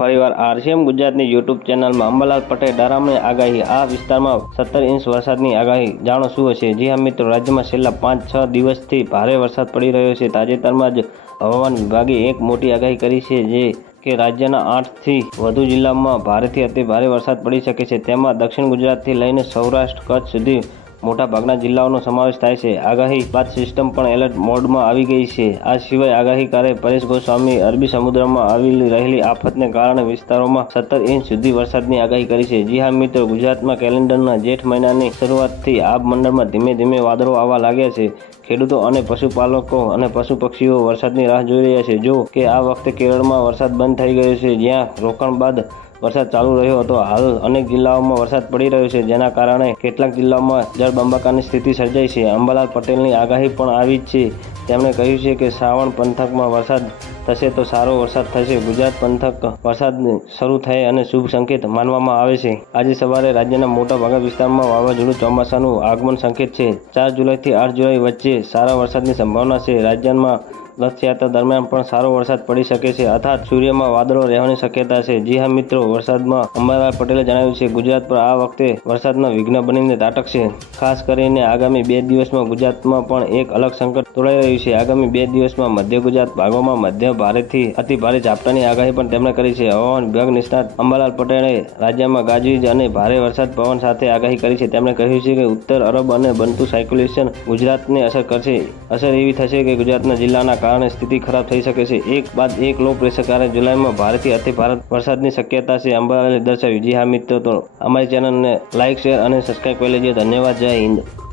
ફરીવાર આરસીએમ ગુજરાતની યુટ્યુબ ચેનલમાં અંબાલાલ પટેલ ડરામણી આગાહી. આ વિસ્તારમાં સત્તર ઇંચ વરસાદની આગાહી. જાણો શું હશે? જી હા મિત્રો, રાજ્યમાં છેલ્લા પાંચ, છ દિવસથી ભારે વરસાદ પડી રહ્યો છે. તાજેતરમાં જ હવામાન વિભાગે એક મોટી આગાહી કરી છે જે કે રાજ્યના આઠથી વધુ જિલ્લામાં ભારેથી અતિ ભારે વરસાદ પડી શકે છે. તેમાં દક્ષિણ ગુજરાતથી લઈને સૌરાષ્ટ્ર, કચ્છ સુધી મોટા ભાગના જિલ્લાઓનો સમાવેશ થાય છે. આગાહી બાદ સિસ્ટમ પણ એલર્ટ મોડમાં આવી ગઈ છે. આ સિવાય આગાહીકારે પરેશ ગોસ્વામી અરબી સમુદ્રમાં આવેલી રહેલી આફતને કારણે વિસ્તારોમાં સત્તર ઇંચ સુધી વરસાદની આગાહી કરી છે. જી હા, મિત્રો, ગુજરાતમાં કેલેન્ડરના જેઠ મહિનાની શરૂઆતથી આ મંડળમાં ધીમે ધીમે વાદળો આવવા લાગ્યા છે. ખેડૂતો અને પશુપાલકો અને પશુ પક્ષીઓ વરસાદની રાહ જોઈ રહ્યા છે. જો કે આ વખતે કેરળમાં વરસાદ બંધ થઈ ગયો છે. જ્યાં રોકાણ બાદ વરસાદ ચાલુ રહ્યો હતો. હાલ અનેક જિલ્લાઓમાં વરસાદ પડી રહ્યો છે, જેના કારણે કેટલાક જિલ્લાઓમાં જળબંબાકારની સ્થિતિ સર્જાઈ છે. અંબાલાલ પટેલની આગાહી પણ આવી જ છે. તેમણે કહ્યું છે કે શ્રાવણ પંથકમાં વરસાદ થશે તો સારો વરસાદ થશે. ગુજરાત પંથક વરસાદ શરૂ થાય અને શુભ સંકેત માનવામાં આવે છે. આજે સવારે રાજ્યના મોટા ભાગા વિસ્તારમાં વાવાઝોડું ચોમાસાનું આગમન સંકેત છે. ચાર જુલાઈથી આઠ જુલાઈ વચ્ચે સારા વરસાદની સંભાવના છે. રાજ્યમાં રથયાત્રા દરમિયાન પણ સારો વરસાદ પડી શકે છે. અર્થાત સૂર્યમાં વાદળો રહેવાની શક્યતા છે. જી હા મિત્રો, વરસાદમાં અંબાલાલ પટેલે જણાવ્યું છે, ગુજરાત પર આ વખતે વરસાદના વિઘ્ન બનીને ત્રાટકશે ખાસ કરીને આગામી બે દિવસમાં ગુજરાતમાં પણ એક અલગ સંકટ તોડાઈ રહ્યું છે. આગામી બે દિવસમાં મધ્ય ગુજરાત ભાગોમાં મધ્ય ભારેથી અતિ ભારે ઝાપટાની આગાહી પણ તેમણે કરી છે. હવામાન વિભાગ નિષ્ણાત અંબાલાલ પટેલે રાજ્યમાં ગાજવીજ અને ભારે વરસાદ પવન સાથે આગાહી કરી છે. તેમણે કહ્યું છે કે ઉત્તર અરબ અને બનતું સાયક્યુલેશન ગુજરાતને અસર કરશે. અસર એવી થશે કે ગુજરાતના જિલ્લાના કારણે સ્થિતિ ખરાબ થઈ શકે છે. એક બાદ એક લો પ્રેશર કારણે જુલાઈમાં ભારેથી અતિ ભારે વરસાદની શક્યતા છે અંબાલાલે દર્શાવી. જી હા મિત્રો, તો અમારી ચેનલને લાઇક શેર અને સબસ્ક્રાઈબ કરી લેજો. ધન્યવાદ. જય હિન્દ.